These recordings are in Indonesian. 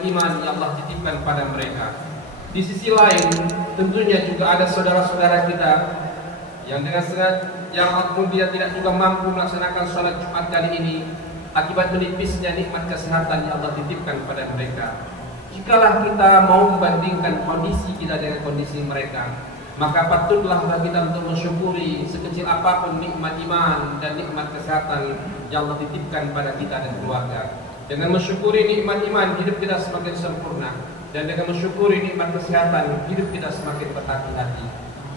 nikmat iman yang Allah titipkan pada mereka. Di sisi lain, tentunya juga ada saudara-saudara kita yang kemudian tidak juga mampu melaksanakan sholat Jumat kali ini akibat menipisnya nikmat kesehatan yang Allah titipkan pada mereka. Jikalau kita mau membandingkan kondisi kita dengan kondisi mereka, maka patutlah bagi kita untuk mensyukuri sekecil apapun nikmat iman dan nikmat kesehatan yang Allah titipkan pada kita dan keluarga. Dengan mensyukuri nikmat iman, hidup kita semakin sempurna, dan dengan mensyukuri nikmat kesehatan, hidup kita semakin berhati-hati.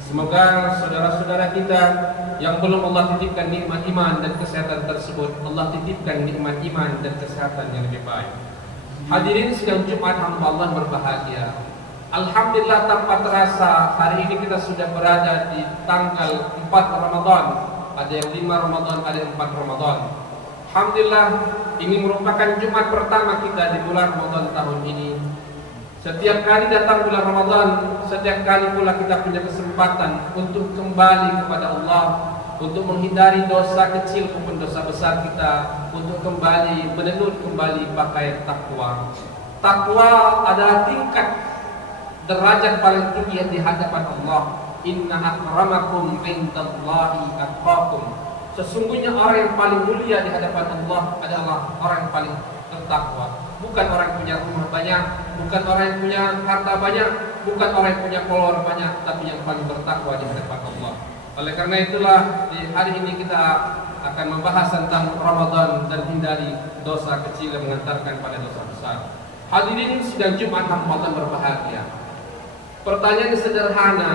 Semoga saudara-saudara kita yang belum Allah titipkan nikmat iman dan kesehatan tersebut, Allah titipkan nikmat iman dan kesehatan yang lebih baik. Hadirin sidang Jumat hamba Allah berbahagia. Alhamdulillah, tanpa terasa hari ini kita sudah berada di tanggal 4 Ramadan. Ada yang 5 Ramadan, ada yang 4 Ramadan. Alhamdulillah, ini merupakan Jumat pertama kita di bulan Ramadan tahun ini. Setiap kali datang bulan Ramadan, setiap kali pula kita punya kesempatan untuk kembali kepada Allah, untuk menghindari dosa kecil maupun dosa besar kita, untuk kembali menenun kembali pakaian takwa. Takwa adalah tingkat derajat paling tinggi yang di hadapan Allah. Inna akramakum indallahi atqakum. Sesungguhnya orang yang paling mulia di hadapan Allah adalah orang yang paling bertakwa. Bukan orang yang punya rumah banyak, bukan orang yang punya harta banyak, bukan orang yang punya follower banyak, tapi yang paling bertakwa di hadapan Allah. Oleh karena itulah di hari ini kita akan membahas tentang Ramadan dan hindari dosa kecil yang mengantarkan pada dosa besar. Hadirin sidang Jumat hamba Allah berbahagia. Pertanyaan sederhana,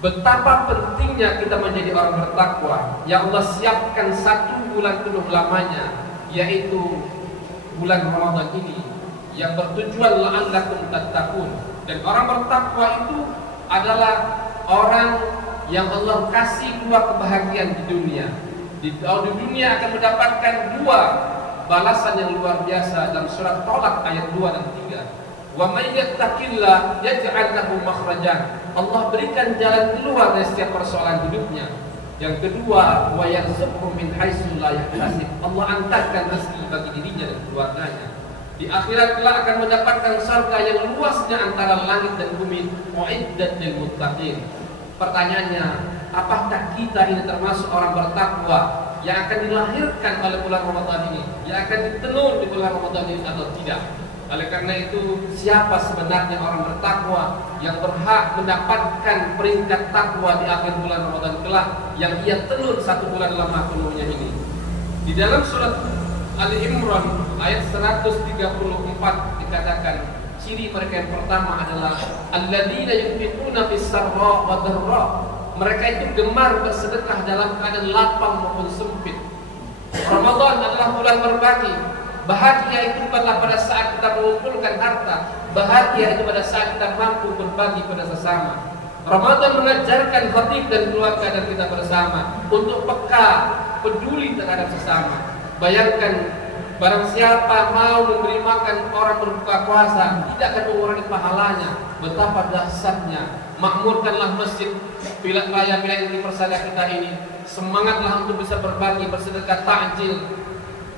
betapa pentingnya kita menjadi orang bertakwa yang Allah siapkan 1 bulan penuh lamanya, yaitu bulan Ramadan ini, yang bertujuan la'allakum tattaqun. Dan orang bertakwa itu adalah orang yang Allah kasih 2 kebahagiaan di dunia. Di dunia akan mendapatkan 2 balasan yang luar biasa dalam surat Tolak ayat 2 dan 3. Wa may yattaqillah yaj'al lahu makhrajan. Allah berikan jalan keluar dari setiap persoalan hidupnya. Yang kedua, wa yarzuqhu min haitsu la yahtasib. Allah antarkan rezeki bagi dirinya dan keluarganya. Di akhirat kelak akan mendapatkan surga yang luasnya antara langit dan bumi, uiddat lil muttaqin. Pertanyaannya, apakah kita ini termasuk orang bertakwa yang akan dilahirkan oleh bulan Ramadan ini, yang akan ditenun di bulan Ramadan ini atau tidak? Oleh karena itu, siapa sebenarnya orang bertakwa yang berhak mendapatkan peringkat takwa di akhir bulan Ramadan kelak yang ia tenun 1 bulan lama penuhnya ini? Di dalam surat Ali Imran ayat 134 dikatakan, ciri mereka yang pertama adalah alladzina yunfiquna fis sarra wa dharra. Mereka itu gemar bersedekah dalam keadaan lapang maupun sempit. Ramadan adalah bulan berbagi. Bahagia itu bukanlah pada saat kita mengumpulkan harta, bahagia itu pada saat kita mampu berbagi pada sesama. Ramadan mengajarkan khatib dan keluarga dan kita bersama untuk peka, peduli terhadap sesama. Bayangkan, barang siapa mau memberi makan orang berbuka puasa, tidak akan mengurangi pahalanya. Betapa dahsyatnya. Makmurkanlah masjid wilayah yang dipersada kita ini. Semangatlah untuk bisa berbagi, bersedekah takjil,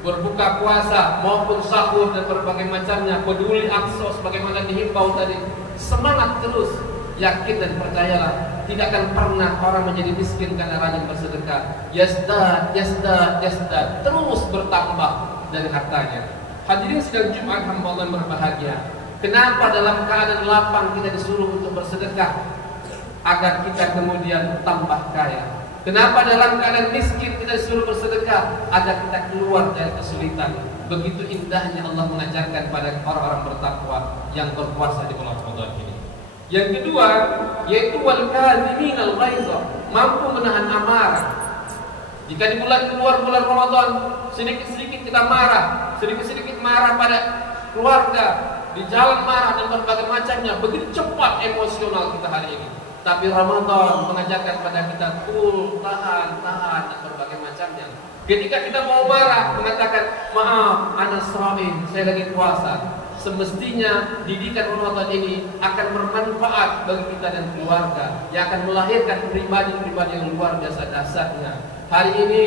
berbuka puasa maupun sahur dan berbagai macamnya. Peduli aksos sebagaimana dihimbau tadi. Semangat terus, yakin dan percayalah, tidak akan pernah orang menjadi miskin karena rajin bersedekah. Yazdad, terus bertambah dari hartanya. Hadirin sidang Jumat hamba Allah berbahagia. Kenapa dalam keadaan lapang kita disuruh untuk bersedekah agar kita kemudian tambah kaya? Kenapa dalam keadaan miskin kita disuruh bersedekah agar kita keluar dari kesulitan? Begitu indahnya Allah mengajarkan pada orang-orang bertakwa yang berpuasa di bulan Ramadan ini. Yang kedua, yaitu wal kadhiminal ghaidha, mampu menahan amarah. Jika di bulan Ramadan sedikit-sedikit kita marah, sedikit-sedikit marah pada keluarga, di jalan marah dan berbagai macamnya, begitu cepat emosional kita hari ini. Tapi Ramadan mengajarkan kepada kita tahan dan berbagai macamnya. Ketika kita mau marah, mengatakan maaf, ana shaim, saya lagi puasa. Semestinya didikan Ramadan ini akan bermanfaat bagi kita dan keluarga, yang akan melahirkan pribadi-pribadi yang luar biasa dasarnya. Hari ini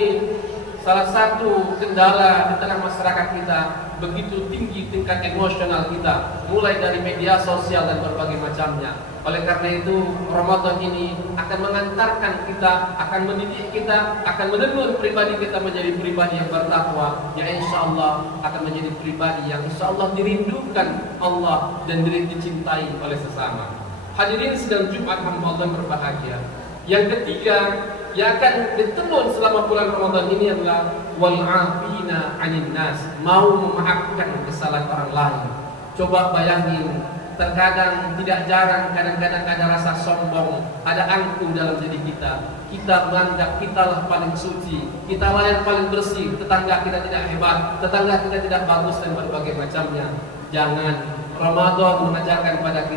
salah satu kendala di tengah masyarakat kita begitu tinggi tingkat emosional kita, mulai dari media sosial dan berbagai macamnya. Oleh karena itu, Ramadan ini akan mengantarkan kita, akan mendidik kita, akan menenun pribadi kita menjadi pribadi yang bertakwa, yang insya Allah akan menjadi pribadi yang insya Allah dirindukan Allah dan dicintai oleh sesama. Hadirin sidang Jumat hamba Allah berbahagia. Yang ketiga yang akan ditenun selama bulan Ramadan ini adalah wal-'afina 'anil nas, mau memaafkan kesalahan orang lain. Coba bayangin, terkadang tidak jarang kadang-kadang ada rasa sombong, ada angkuh dalam diri kita. Kita menganggap kitalah paling suci, kitalah yang paling bersih, tetangga kita tidak hebat, tetangga kita tidak bagus dan berbagai macamnya. Jangan. Ramadan mengajarkan kepada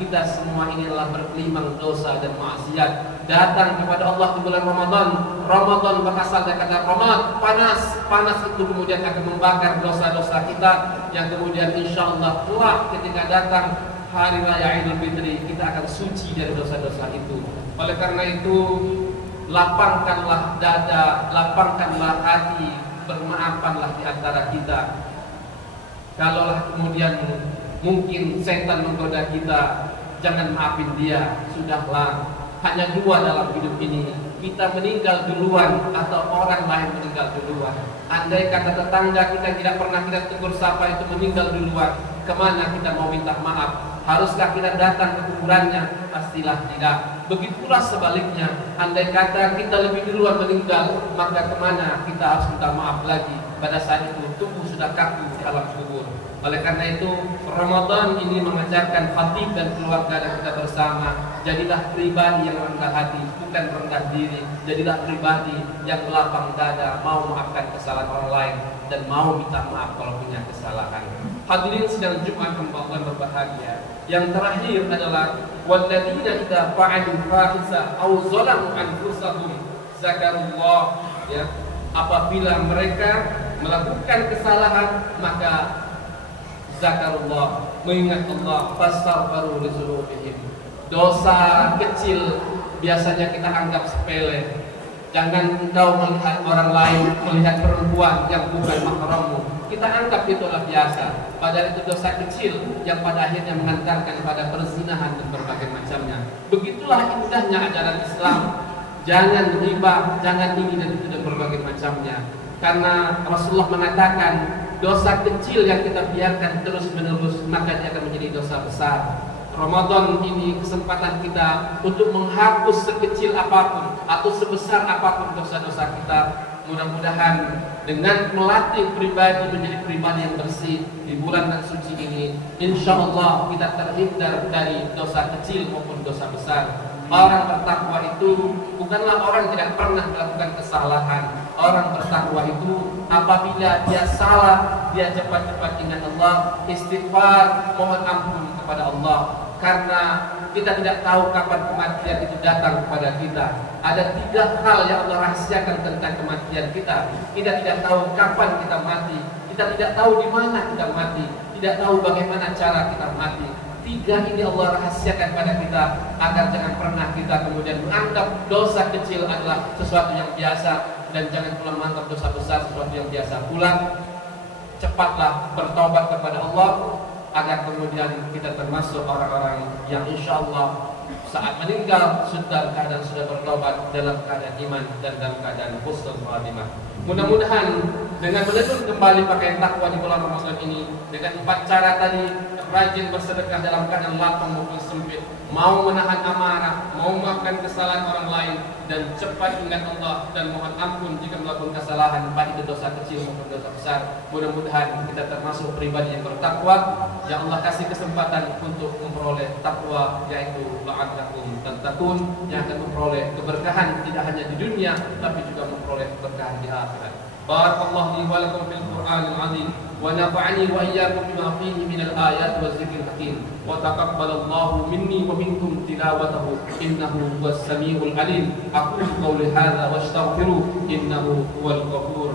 kita semua ini adalah berkelimang dosa dan maksiat. Datang kepada Allah di bulan Ramadan. Ramadan berasal dari kata Ramad, panas. Panas itu kemudian akan membakar dosa-dosa kita, yang kemudian insya Allah kelak ketika datang hari raya Idul Fitri kita akan suci dari dosa-dosa itu. Oleh karena itu, lapangkanlah dada, lapangkanlah hati, bermaafanlah di antara kita. Kalaulah kemudian mungkin setan menggoda kita, jangan maafin dia, sudahlah. Hanya dua dalam hidup ini, kita meninggal duluan atau orang lain meninggal duluan. Andai kata tetangga kita tidak pernah kita tegur sapa itu meninggal duluan, kemana kita mau minta maaf? Haruskah kita datang ke kuburannya? Pastilah tidak. Begitulah sebaliknya, andai kata kita lebih duluan meninggal, maka kemana kita harus minta maaf lagi? Pada saat itu tubuh sudah kaku di alam kubur. Oleh karena itu, Ramadan ini mengajarkan khatib dan keluarga dan kita bersama, jadilah pribadi yang rendah hati, bukan rendah diri. Jadilah pribadi yang lapang dada, mau memaafkan kesalahan orang lain dan mau minta maaf kalau punya kesalahan. Hadirin sidang Jumat hamba Allah berbahagia. Yang terakhir adalah walladzina idza fa'alu fahisha aw zalamu anfusahum zakarullah, ya. Apabila mereka melakukan kesalahan maka zakarullah, mengingat Allah, fastaghfiru li dzunubihim. Dosa kecil biasanya kita anggap sepele. Jangan engkau melihat orang lain, melihat perempuan yang bukan mahrammu, kita anggap itu adalah biasa. Padahal itu dosa kecil yang pada akhirnya mengantarkan pada perzinahan dan berbagai macamnya. Begitulah indahnya ajaran Islam. Jangan riba, jangan ini dan itu dan berbagai macamnya. Karena Rasulullah mengatakan dosa kecil yang kita biarkan terus menerus maka dia akan menjadi dosa besar. Ramadan ini kesempatan kita untuk menghapus sekecil apapun atau sebesar apapun dosa-dosa kita. Mudah-mudahan dengan melatih pribadi menjadi pribadi yang bersih di bulan yang suci ini, insya Allah kita terhindar dari dosa kecil maupun dosa besar. Orang bertakwa itu bukanlah orang yang tidak pernah melakukan kesalahan. Orang bertakwa itu apabila dia salah, dia cepat-cepat ingat Allah, istighfar, mohon ampun kepada Allah. Karena kita tidak tahu kapan kematian itu datang kepada kita. Ada 3 hal yang Allah rahasiakan tentang kematian kita. Kita tidak tahu kapan kita mati. Kita tidak tahu di mana kita mati. Tidak tahu bagaimana cara kita mati. 3 ini Allah rahasiakan pada kita agar jangan pernah kita kemudian menganggap dosa kecil adalah sesuatu yang biasa, dan jangan pula menganggap dosa besar sesuatu yang biasa pula. Cepatlah bertobat kepada Allah agar kemudian kita termasuk orang-orang yang insya Allah saat meninggal sudah keadaan sudah bertobat dalam keadaan iman dan dalam keadaan husnul khatimah. Mudah-mudahan dengan menenun kembali pakaian takwa di bulan Ramadan ini dengan 4 cara tadi, rajin bersedekah dalam keadaan lapang maupun sempit, mau menahan amarah, mau memaafkan kesalahan orang lain, dan cepat ingat Allah dan mohon ampun jika melakukan kesalahan, baik itu dosa kecil maupun dosa besar. Mudah-mudahan kita termasuk pribadi yang bertakwa. Ya Allah kasih kesempatan untuk memperoleh takwa, yaitu la'allakum tattaqun, yang akan memperoleh keberkahan tidak hanya di dunia tapi juga memperoleh keberkahan di akhirat. Barakallahu li wa lakum fil Qur'anil 'azim wa nafa'ani wa iyyakum bima fihi minal ayati waz zikril hakim wa taqabbalallahu minni wa minkum tilawatahu innahu huwas samiul 'alim. Aqulu qawli hadza wastaghfiru innahu huwal ghafurur